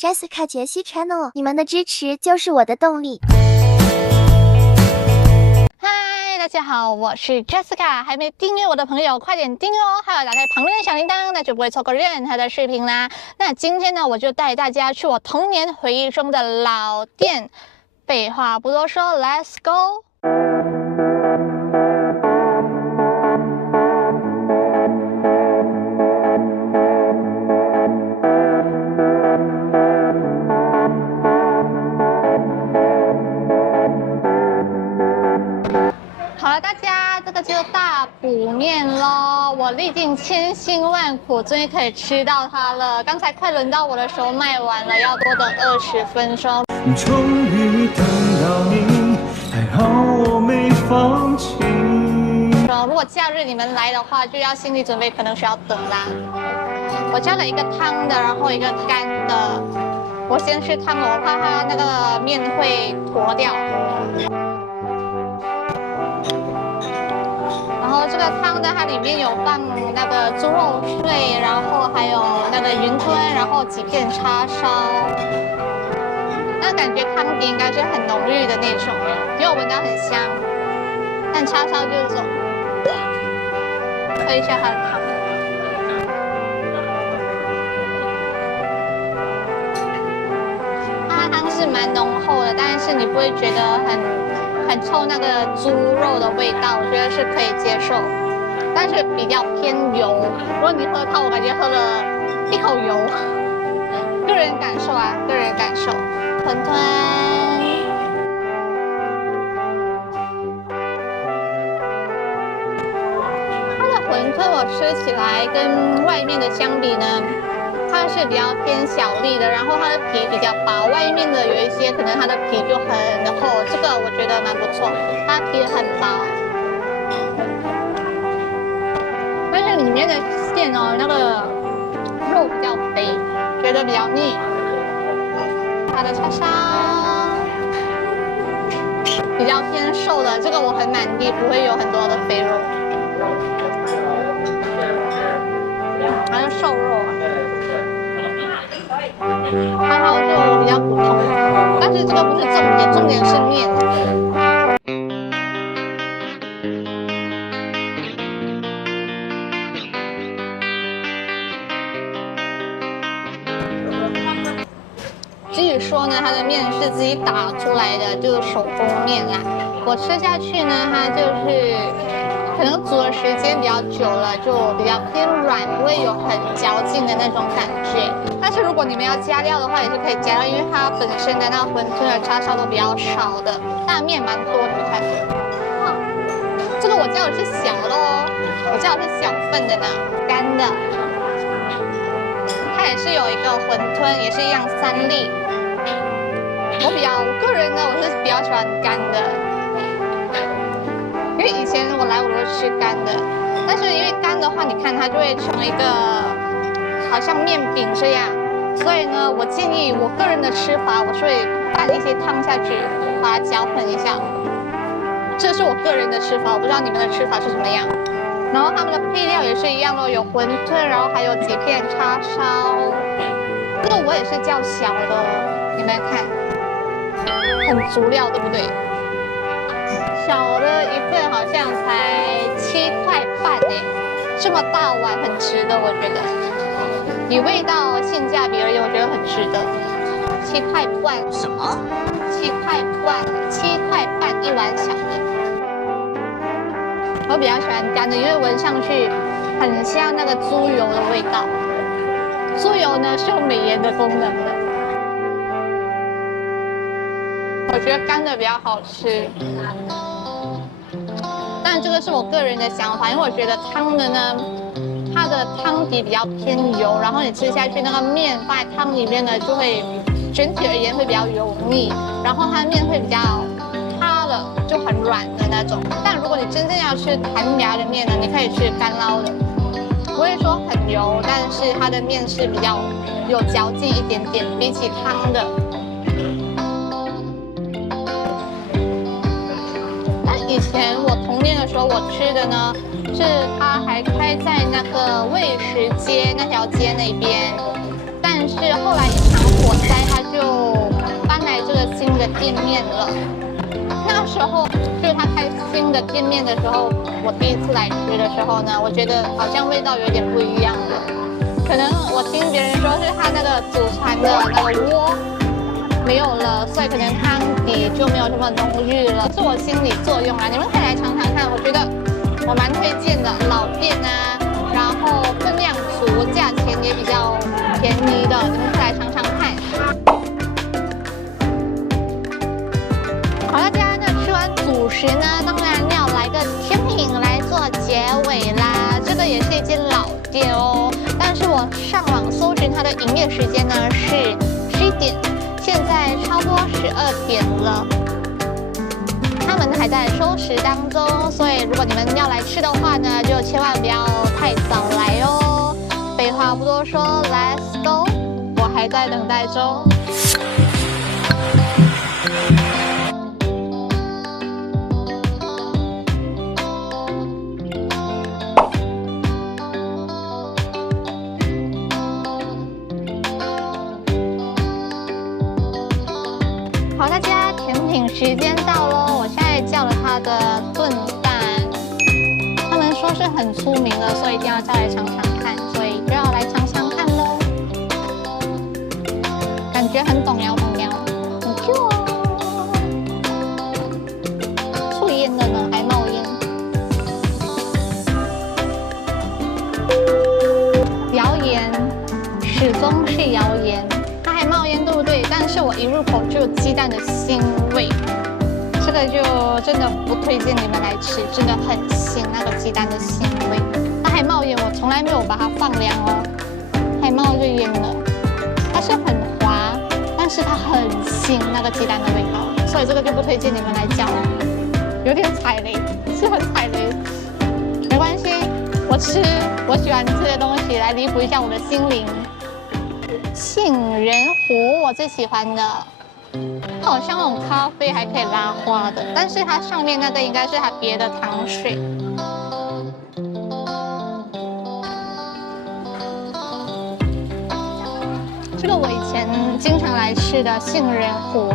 Jessica 杰西 Channel， 你们的支持就是我的动力。嗨，大家好，我是 Jessica， 还没订阅我的朋友快点订阅哦，还有打开旁边的小铃铛，那就不会错过任何的视频啦。那今天呢，我就带大家去我童年回忆中的老店。废话不多说 ，Let's go！好了，大家，这个就是大补面咯。我历尽千辛万苦，终于可以吃到它了。刚才快轮到我的时候卖完了，要多等20分钟。终于等到你，还好我没放弃。如果假日你们来的话，就要心理准备，可能需要等啦。我加了一个汤的，然后一个干的。我先吃汤了，我怕它那个面会坨掉。然后这个汤呢，它里面有放那个猪肉碎，然后还有那个云吞，然后几片叉烧。那感觉汤底应该是很浓郁的那种，因为我闻到很香。但叉烧就是这种，喝一下它的汤。它的汤是蛮浓厚的，但是你不会觉得很臭那个猪肉的味道，我觉得是可以接受，但是比较偏油。如果你喝汤，我感觉喝了一口油。个人感受啊，个人感受。馄饨，它的馄饨我吃起来跟外面的相比呢，它是比较偏小粒的，然后它的皮比较薄，外面的有一些可能它的皮就很厚，这个我觉得蛮不错，它皮很薄，但是里面的馅哦，那个肉比较肥，觉得比较腻。它的叉烧比较偏瘦的，这个我很满意，不会有很多的肥肉，还有瘦肉啊。叉烧就比较普通，但是这个不是重点，重点是面。据说呢，它的面是自己打出来的，就是手工面啦。我吃下去呢，它就是可能煮的时间比较久了，就比较偏软，不会有很嚼劲的那种感觉。但是如果你们要加料的话，也是可以加料，因为它本身的那个馄饨的叉烧都比较少的，但面蛮多的，你看。这个我叫的是小的哦，我叫的是小份的呢，干的。它也是有一个馄饨，也是一样3粒。我个人呢，我是比较喜欢干的，因为以前我来我都吃干的，但是因为干的话，你看它就会成一个好像面饼这样，所以呢，我建议我个人的吃法，我是会拌一些汤下去，把它搅混一下。这是我个人的吃法，我不知道你们的吃法是怎么样。然后他们的配料也是一样咯，有馄饨，然后还有几片叉烧。这个我也是叫小的，你们看。很足料，对不对？小的一份好像才7块半哎，这么大碗很值得，我觉得。以味道性价比而言，我觉得很值得。7块半？什么？7块半？7块半一碗小的。我比较喜欢干的，因为闻上去很像那个猪油的味道。猪油呢是有美颜的功能的。我觉得干的比较好吃，但这个是我个人的想法，因为我觉得汤的呢，它的汤底比较偏油，然后你吃下去那个面放在汤里面呢，就会整体而言会比较油腻，然后它的面会比较塌了，就很软的那种。但如果你真正要吃弹牙的面呢，你可以吃干捞的，不会说很油，但是它的面是比较有嚼劲一点点，比起汤的。以前我童年的时候，我吃的呢是它还开在那个卫食街那条街那边，但是后来一尝火灾他就搬来这个新的店面了。那时候就是他开新的店面的时候，我第一次来吃的时候呢，我觉得好像味道有点不一样了。可能我听别人说是他那个祖传的那个锅没有了，所以可能汤底就没有这么浓郁了，是我心理作用啦。你们可以来尝尝看，我觉得我蛮推荐的，老店啊，然后分量足，价钱也比较便宜的，你们可以来尝尝看。好，大家呢吃完主食呢，当然要来个甜品来做结尾啦。这个也是一间老店哦，但是我上网搜寻它的营业时间呢是11点，现在超过12点了。他们还在收拾当中，所以如果你们要来吃的话呢，就千万不要太早来哦。废话不多说 ，Let's go！ 我还在等待中。好，大家甜品时间到喽！我现在叫了它的炖蛋，他们说是很出名的，所以一定要叫来尝尝看，所以就要来尝尝看喽。感觉很懂很 Q 哦。出烟了呢，还冒烟。谣言始终是谣言。它还冒烟，对不对？但是我一入口就有鸡蛋的腥味，这个就真的不推荐你们来吃，真的很腥，那个鸡蛋的腥味。它还冒烟，我从来没有把它放凉哦，还冒着烟呢。它是很滑，但是它很腥，那个鸡蛋的味道，所以这个就不推荐你们来叫了，有点踩雷，是很踩雷，没关系，我喜欢吃的东西来弥补一下我的心灵。杏仁糊我最喜欢的，好像那种咖啡还可以拉花的，但是它上面那个应该是它别的糖水。这个我以前经常来吃的杏仁糊，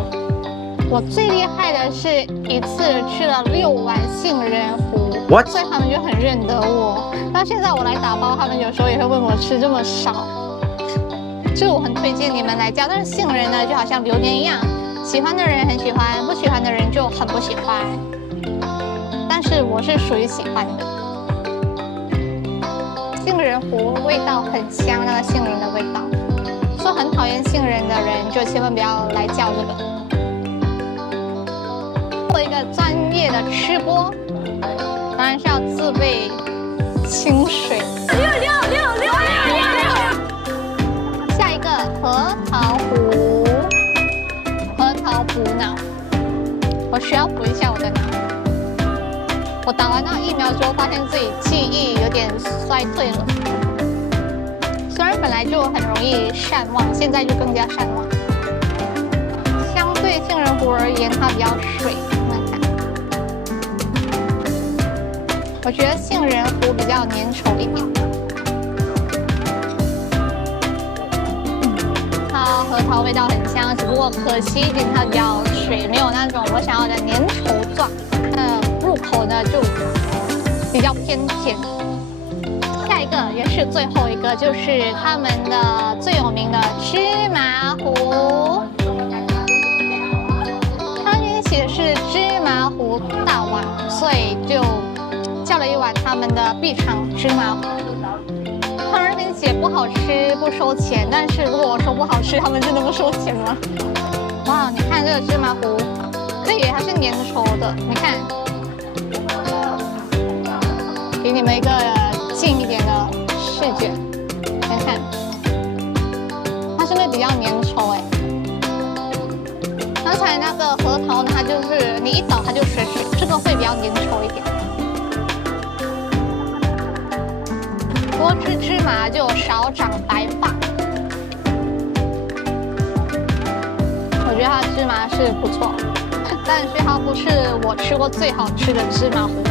我最厉害的是一次吃了6碗杏仁糊，所以他们就很认得我。到现在我来打包，他们有时候也会问我吃这么少。这个我很推荐你们来叫，但是杏仁呢，就好像榴莲一样，喜欢的人很喜欢，不喜欢的人就很不喜欢。但是我是属于喜欢的。杏仁糊味道很香，那个杏仁的味道。说很讨厌杏仁的人，就千万不要来叫这个。做一个专业的吃播，当然是要自备清水。核桃糊，核桃补脑，我需要补一下我的脑。我打完那疫苗之后，发现自己记忆有点衰退了。虽然本来就很容易善忘，现在就更加善忘。相对杏仁糊而言，它比较水。你看，我觉得杏仁糊比较粘稠一点。核桃味道很香，只不过可惜一点，它比较水，没有那种我想要的粘稠状。入口呢就比较偏甜。下一个也是最后一个，就是他们的最有名的芝麻糊。它那边写的是芝麻糊大碗，所以就叫了一碗他们的必尝芝麻糊。他们那边写不好吃不收钱，但是如果我说不好吃，他们真的不收钱吗？哇，你看这个芝麻糊，这也还是粘稠的。你看，给你们一个近一点的视觉，看看，它是不是比较粘稠？刚才那个核桃呢，它就是你一倒它就水水，这个会比较粘稠一点。多吃芝麻就少长白发。我觉得它的芝麻是不错，但是它不是我吃过最好吃的芝麻糊。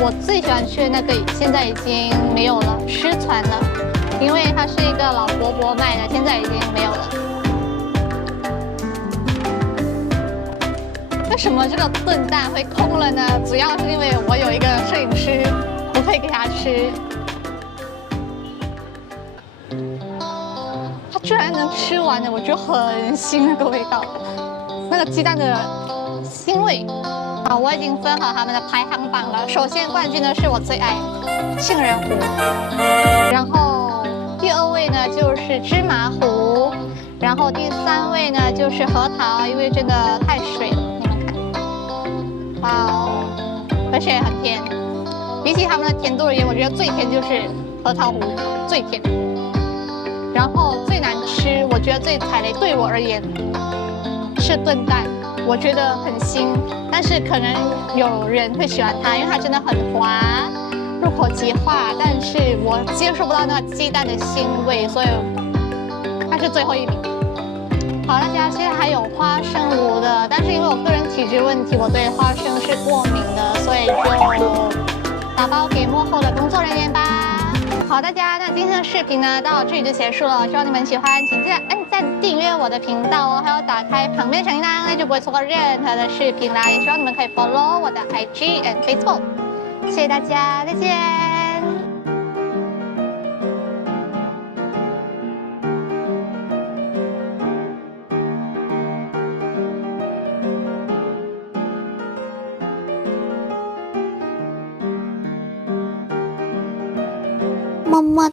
我最喜欢吃的那个现在已经没有了，失传了，因为它是一个老伯伯卖的，现在已经没有了。为什么这个炖蛋会空了呢？主要是因为我有一个摄影师，我可以给他吃。他居然能吃完的，我觉得很腥那个味道，那个鸡蛋的腥味。好，我已经分好他们的排行榜了。首先冠军呢是我最爱杏仁糊，然后第2位呢就是芝麻糊，然后第3位呢就是核桃，因为真的太水了，你们看，哇哦，而且很甜。比起他们的甜度而言，我觉得最甜就是核桃糊，最甜。然后最难吃，我觉得最踩雷对我而言是炖蛋，我觉得很腥，但是可能有人会喜欢它，因为它真的很滑，入口即化。但是我接受不到那个鸡蛋的腥味，所以它是最后一名。好，大家现在还有花生糊的，但是因为我个人体质问题，我对花生是过敏的，所以就打包给幕后的工作人员吧。好，大家，那今天的视频呢到这里就结束了，希望你们喜欢，请记得按赞、订阅我的频道哦，还有打开旁边的小铃铛，那就不会错过任何的视频啦。也希望你们可以 follow 我的 IG and Facebook， 谢谢大家，再见。么么